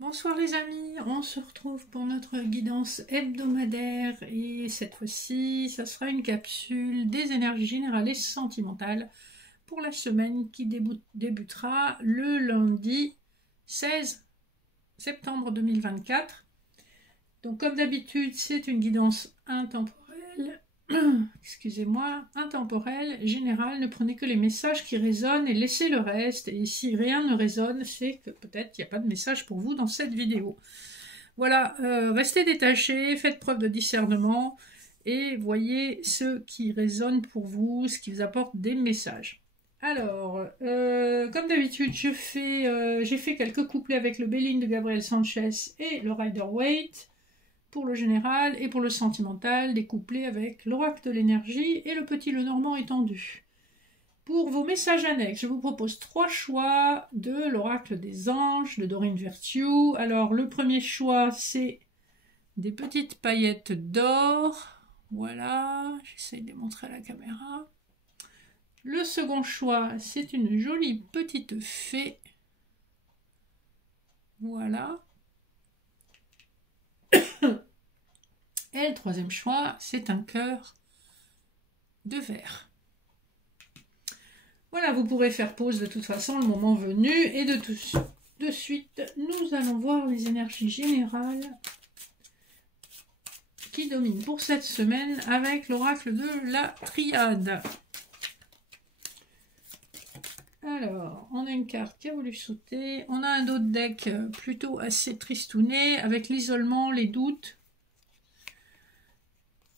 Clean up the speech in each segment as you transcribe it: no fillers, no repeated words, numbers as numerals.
Bonsoir les amis, on se retrouve pour notre guidance hebdomadaire et cette fois-ci, ça sera une capsule des énergies générales et sentimentales pour la semaine qui débutera le lundi 16 septembre 2024. Donc comme d'habitude, c'est une guidance intemporelle, excusez-moi, intemporelle, générale. Ne prenez que les messages qui résonnent et laissez le reste. Et si rien ne résonne, c'est que peut-être il n'y a pas de message pour vous dans cette vidéo. Voilà, restez détachés, faites preuve de discernement et voyez ce qui résonne pour vous, ce qui vous apporte des messages. Alors, comme d'habitude, j'ai fait quelques couplets avec le Béline de Gabriel Sanchez et le Rider-Waite pour le général et pour le sentimental, des couplets avec l'oracle de l'énergie et le petit Lenormand étendu. Pour vos messages annexes, je vous propose 3 choix de l'oracle des anges de Doreen Virtue. Alors, le premier choix, c'est des petites paillettes d'or. Voilà, j'essaye de les montrer à la caméra. Le second choix, c'est une jolie petite fée. Voilà. Et le troisième choix, c'est un cœur de verre. Voilà, vous pourrez faire pause de toute façon le moment venu. Et de suite, nous allons voir les énergies générales qui dominent pour cette semaine avec l'oracle de la triade. Alors, on a une carte qui a voulu sauter. On a un dos de deck plutôt assez tristouné avec l'isolement, les doutes.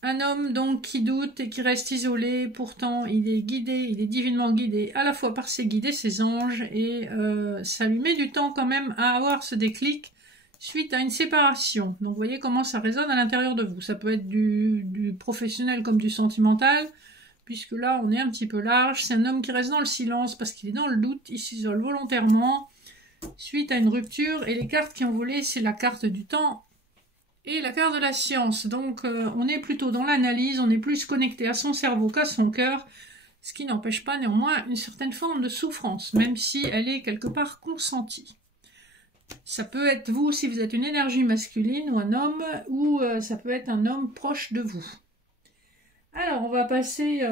Un homme donc qui doute et qui reste isolé, pourtant il est guidé, il est divinement guidé à la fois par ses guides et ses anges, et ça lui met du temps quand même à avoir ce déclic suite à une séparation. Donc vous voyez comment ça résonne à l'intérieur de vous. Ça peut être du professionnel comme du sentimental, puisque là on est un petit peu large. C'est un homme qui reste dans le silence parce qu'il est dans le doute, il s'isole volontairement suite à une rupture, et les cartes qui ont volé, c'est la carte du temps et la carte de la science. Donc on est plutôt dans l'analyse, on est plus connecté à son cerveau qu'à son cœur, ce qui n'empêche pas néanmoins une certaine forme de souffrance, même si elle est quelque part consentie. Ça peut être vous si vous êtes une énergie masculine ou un homme, ou ça peut être un homme proche de vous. Alors on va passer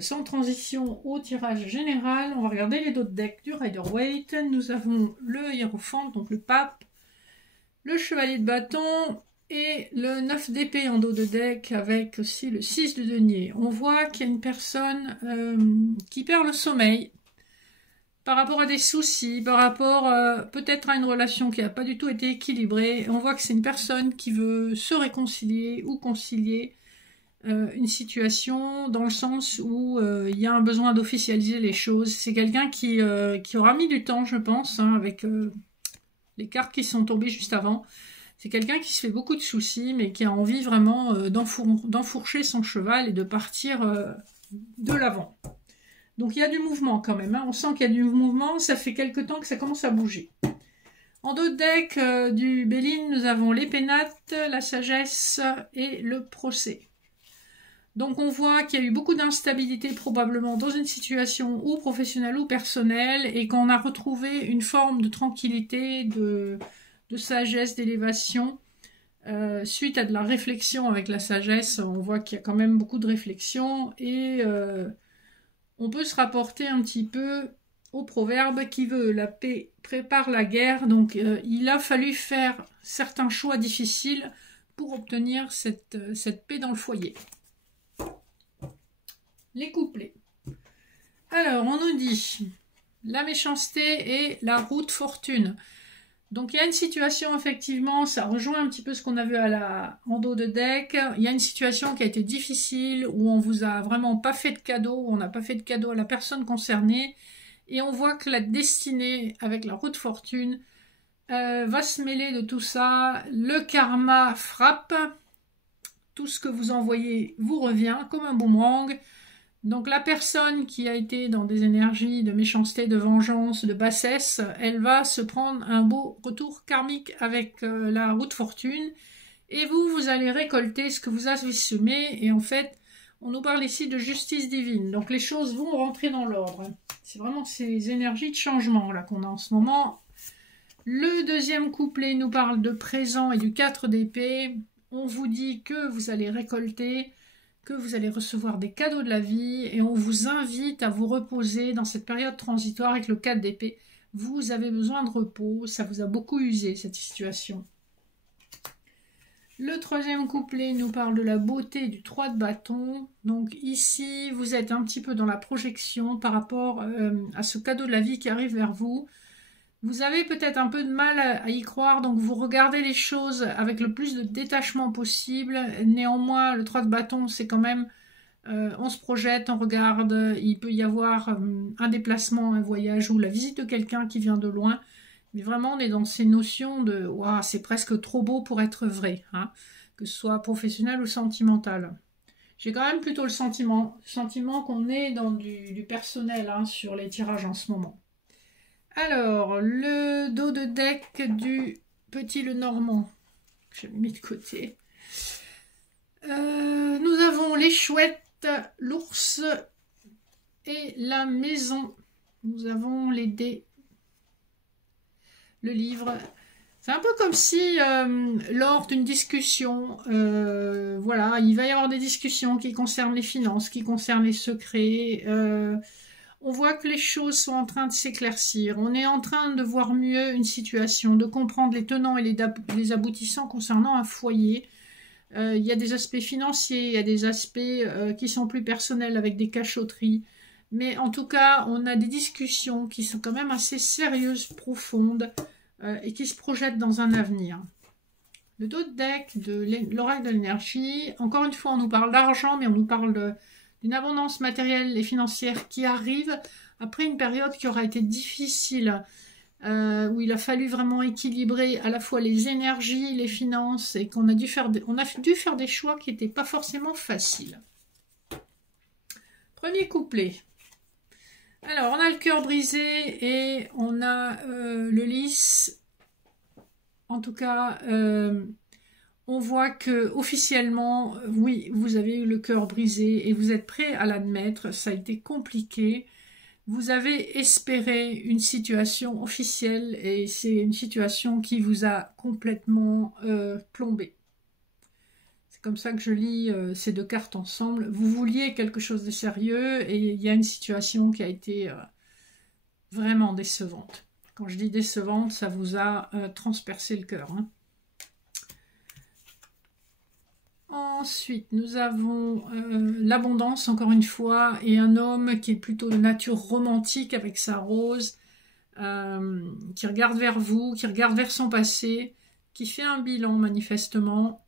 sans transition au tirage général. On va regarder les dos de deck du Rider-Waite. Nous avons le Hiérophante, donc le pape, le chevalier de bâton et le 9 d'épée en dos de deck, avec aussi le 6 de denier. On voit qu'il y a une personne qui perd le sommeil par rapport à des soucis, par rapport peut-être à une relation qui n'a pas du tout été équilibrée. On voit que c'est une personne qui veut se réconcilier ou concilier une situation, dans le sens où il y a un besoin d'officialiser les choses. C'est quelqu'un qui aura mis du temps, je pense, hein, avec les cartes qui sont tombées juste avant. C'est quelqu'un qui se fait beaucoup de soucis, mais qui a envie vraiment d'enfourcher son cheval et de partir de l'avant. Donc il y a du mouvement quand même, hein. On sent qu'il y a du mouvement, ça fait quelque temps que ça commence à bouger. En dos de deck du Béline, nous avons les pénates, la sagesse et le procès. Donc on voit qu'il y a eu beaucoup d'instabilité probablement dans une situation ou professionnelle ou personnelle, et qu'on a retrouvé une forme de tranquillité, de sagesse, d'élévation. Suite à de la réflexion avec la sagesse, on voit qu'il y a quand même beaucoup de réflexion, et on peut se rapporter un petit peu au proverbe qui veut la paix prépare la guerre. Donc il a fallu faire certains choix difficiles pour obtenir cette paix dans le foyer. Les couplets. Alors, on nous dit la méchanceté et la route fortune. Donc, il y a une situation, effectivement, ça rejoint un petit peu ce qu'on a vu en dos de deck. Il y a une situation qui a été difficile, où on vous a vraiment pas fait de cadeau, où on n'a pas fait de cadeau à la personne concernée. Et on voit que la destinée, avec la route fortune, va se mêler de tout ça. Le karma frappe. Tout ce que vous envoyez vous revient comme un boomerang. Donc la personne qui a été dans des énergies de méchanceté, de vengeance, de bassesse, elle va se prendre un beau retour karmique avec la route fortune. Et vous allez récolter ce que vous avez semé. Et en fait, on nous parle ici de justice divine. Donc les choses vont rentrer dans l'ordre. C'est vraiment ces énergies de changement là qu'on a en ce moment. Le deuxième couplet nous parle de présent et du 4 d'épée. On vous dit que vous allez récolter, que vous allez recevoir des cadeaux de la vie et on vous invite à vous reposer dans cette période transitoire avec le 4 d'épée. Vous avez besoin de repos, ça vous a beaucoup usé cette situation. Le troisième couplet nous parle de la beauté du 3 de bâton. Donc ici, vous êtes un petit peu dans la projection par rapport à ce cadeau de la vie qui arrive vers vous. Vous avez peut-être un peu de mal à y croire, donc vous regardez les choses avec le plus de détachement possible. Néanmoins, le 3 de bâton, c'est quand même, on se projette, on regarde, il peut y avoir un déplacement, un voyage ou la visite de quelqu'un qui vient de loin. Mais vraiment, on est dans ces notions de « Waouh, c'est presque trop beau pour être vrai hein », que ce soit professionnel ou sentimental. J'ai quand même plutôt le sentiment qu'on est dans du personnel hein, sur les tirages en ce moment. Alors, le dos de deck du petit Lenormand, que j'ai mis de côté. Nous avons les chouettes, l'ours et la maison. Nous avons les dés. Le livre, c'est un peu comme si lors d'une discussion, voilà, il va y avoir des discussions qui concernent les finances, qui concernent les secrets. On voit que les choses sont en train de s'éclaircir. On est en train de voir mieux une situation, de comprendre les tenants et les aboutissants concernant un foyer. Il y a des aspects financiers, il y a des aspects qui sont plus personnels avec des cachotteries. Mais en tout cas, on a des discussions qui sont quand même assez sérieuses, profondes et qui se projettent dans un avenir. Le dos de deck de l'oracle de l'énergie, encore une fois, on nous parle d'argent, mais on nous parle d'une abondance matérielle et financière qui arrive après une période qui aura été difficile, où il a fallu vraiment équilibrer à la fois les énergies, les finances, et qu'on a dû faire des choix qui n'étaient pas forcément faciles. Premier couplet. Alors, on a le cœur brisé et on a le lys. En tout cas, on voit que officiellement, oui, vous avez eu le cœur brisé et vous êtes prêt à l'admettre. Ça a été compliqué. Vous avez espéré une situation officielle et c'est une situation qui vous a complètement plombé. C'est comme ça que je lis ces deux cartes ensemble. Vous vouliez quelque chose de sérieux et il y a une situation qui a été vraiment décevante. Quand je dis décevante, ça vous a transpercé le cœur. Hein. Ensuite, nous avons l'abondance, encore une fois, et un homme qui est plutôt de nature romantique avec sa rose, qui regarde vers vous, qui regarde vers son passé, qui fait un bilan manifestement.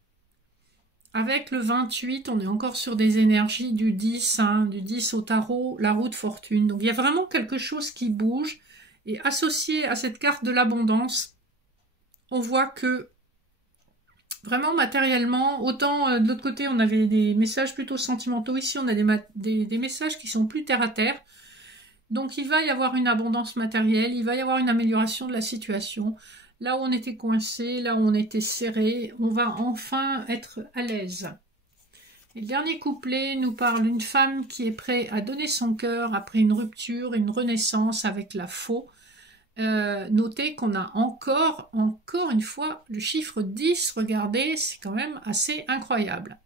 Avec le 28, on est encore sur des énergies du 10, hein, du 10 au tarot, la roue de fortune. Donc il y a vraiment quelque chose qui bouge. Et associé à cette carte de l'abondance, on voit que vraiment matériellement, autant de l'autre côté on avait des messages plutôt sentimentaux, ici on a des messages qui sont plus terre à terre. Donc il va y avoir une abondance matérielle, il va y avoir une amélioration de la situation. Là où on était coincé, là où on était serré, on va enfin être à l'aise. Et le dernier couplet nous parle d'une femme qui est prête à donner son cœur après une rupture, une renaissance avec la faux. Notez qu'on a encore une fois le chiffre 10, regardez, c'est quand même assez incroyable.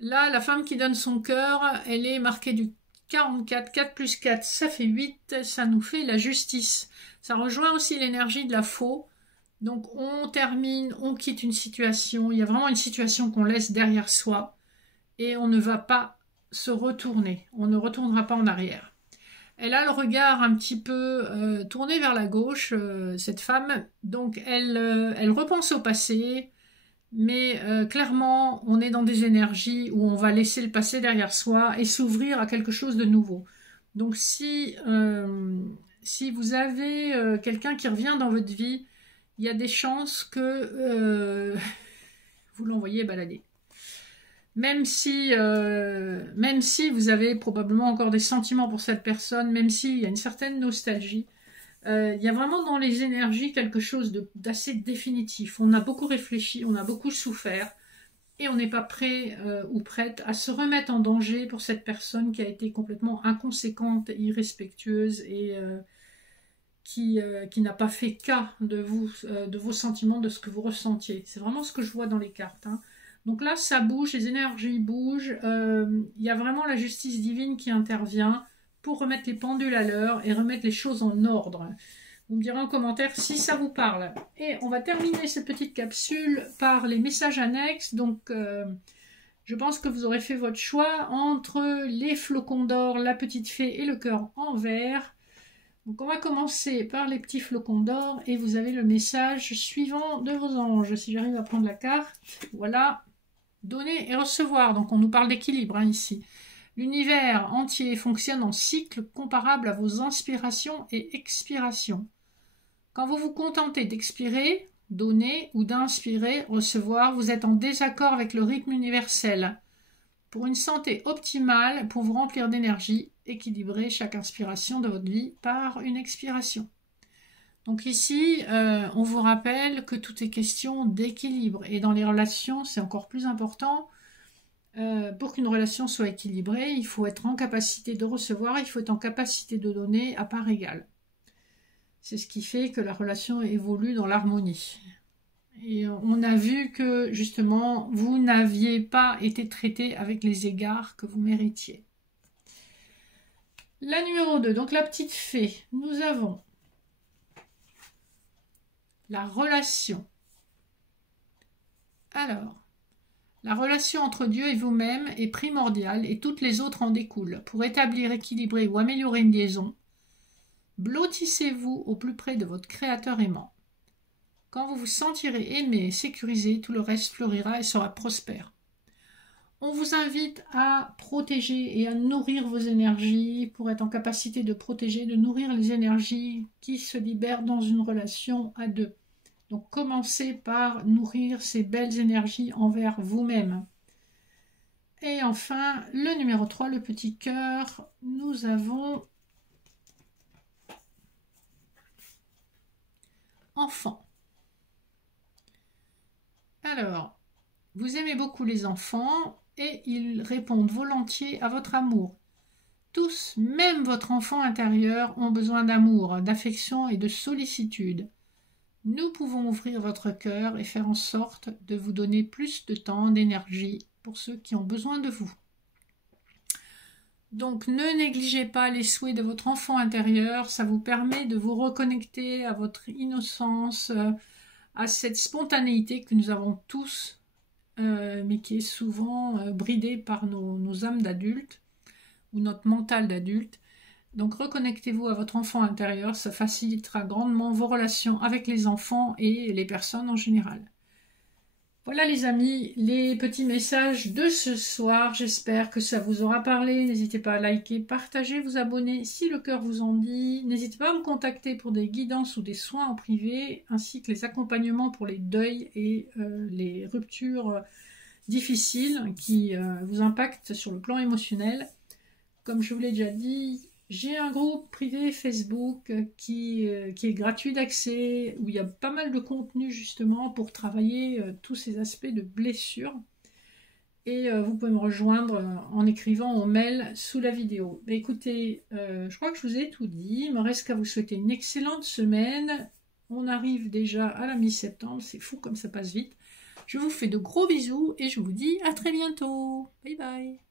Là, la femme qui donne son cœur, elle est marquée du 44, 4 plus 4, ça fait 8, ça nous fait la justice. Ça rejoint aussi l'énergie de la faux. Donc on termine, on quitte une situation, il y a vraiment une situation qu'on laisse derrière soi et on ne va pas se retourner, on ne retournera pas en arrière. Elle a le regard un petit peu tourné vers la gauche, cette femme, donc elle repense au passé, mais clairement on est dans des énergies où on va laisser le passé derrière soi et s'ouvrir à quelque chose de nouveau. Donc si vous avez quelqu'un qui revient dans votre vie, il y a des chances que vous l'envoyez balader. Même si vous avez probablement encore des sentiments pour cette personne, même s'il y a une certaine nostalgie, il y a vraiment dans les énergies quelque chose d'assez définitif. On a beaucoup réfléchi, on a beaucoup souffert, et on n'est pas prêt ou prête à se remettre en danger pour cette personne qui a été complètement inconséquente, irrespectueuse et qui n'a pas fait cas de vous, de vos sentiments, de ce que vous ressentiez. C'est vraiment ce que je vois dans les cartes, hein. Donc là, ça bouge, les énergies bougent. Il y a vraiment la justice divine qui intervient pour remettre les pendules à l'heure et remettre les choses en ordre. Vous me direz en commentaire si ça vous parle. Et on va terminer cette petite capsule par les messages annexes. Donc, je pense que vous aurez fait votre choix entre les flocons d'or, la petite fée et le cœur en verre. Donc, on va commencer par les petits flocons d'or et vous avez le message suivant de vos anges. Si j'arrive à prendre la carte, voilà. Donner et recevoir. Donc, on nous parle d'équilibre, hein, ici. L'univers entier fonctionne en cycle comparable à vos inspirations et expirations. Quand vous vous contentez d'expirer, donner ou d'inspirer, recevoir, vous êtes en désaccord avec le rythme universel. Pour une santé optimale, pour vous remplir d'énergie, équilibrez chaque inspiration de votre vie par une expiration. Donc ici, on vous rappelle que tout est question d'équilibre. Et dans les relations, c'est encore plus important. Pour qu'une relation soit équilibrée, il faut être en capacité de recevoir, il faut être en capacité de donner à part égale. C'est ce qui fait que la relation évolue dans l'harmonie. Et on a vu que, justement, vous n'aviez pas été traité avec les égards que vous méritiez. La numéro 2, donc la petite fée. Nous avons la relation. Alors, la relation entre Dieu et vous-même est primordiale et toutes les autres en découlent. Pour établir, équilibrer ou améliorer une liaison, blottissez-vous au plus près de votre Créateur aimant. Quand vous vous sentirez aimé et sécurisé, tout le reste fleurira et sera prospère. On vous invite à protéger et à nourrir vos énergies pour être en capacité de protéger, de nourrir les énergies qui se libèrent dans une relation à deux. Donc commencez par nourrir ces belles énergies envers vous-même. Et enfin, le numéro 3, le petit cœur, nous avons enfant. Alors, vous aimez beaucoup les enfants et ils répondent volontiers à votre amour. Tous, même votre enfant intérieur, ont besoin d'amour, d'affection et de sollicitude. Nous pouvons ouvrir votre cœur et faire en sorte de vous donner plus de temps, d'énergie pour ceux qui ont besoin de vous. Donc ne négligez pas les souhaits de votre enfant intérieur, ça vous permet de vous reconnecter à votre innocence, à cette spontanéité que nous avons tous, mais qui est souvent bridée par nos âmes d'adultes ou notre mental d'adulte. Donc reconnectez-vous à votre enfant intérieur, ça facilitera grandement vos relations avec les enfants et les personnes en général. Voilà les amis, les petits messages de ce soir, j'espère que ça vous aura parlé. N'hésitez pas à liker, partager, vous abonner si le cœur vous en dit. N'hésitez pas à me contacter pour des guidances ou des soins en privé, ainsi que les accompagnements pour les deuils et les ruptures difficiles qui vous impactent sur le plan émotionnel. Comme je vous l'ai déjà dit, j'ai un groupe privé Facebook qui est gratuit d'accès, où il y a pas mal de contenu justement pour travailler tous ces aspects de blessure. Et vous pouvez me rejoindre en écrivant au mail sous la vidéo. Mais écoutez, je crois que je vous ai tout dit. Il me reste qu'à vous souhaiter une excellente semaine. On arrive déjà à la mi-septembre, c'est fou comme ça passe vite. Je vous fais de gros bisous et je vous dis à très bientôt. Bye bye.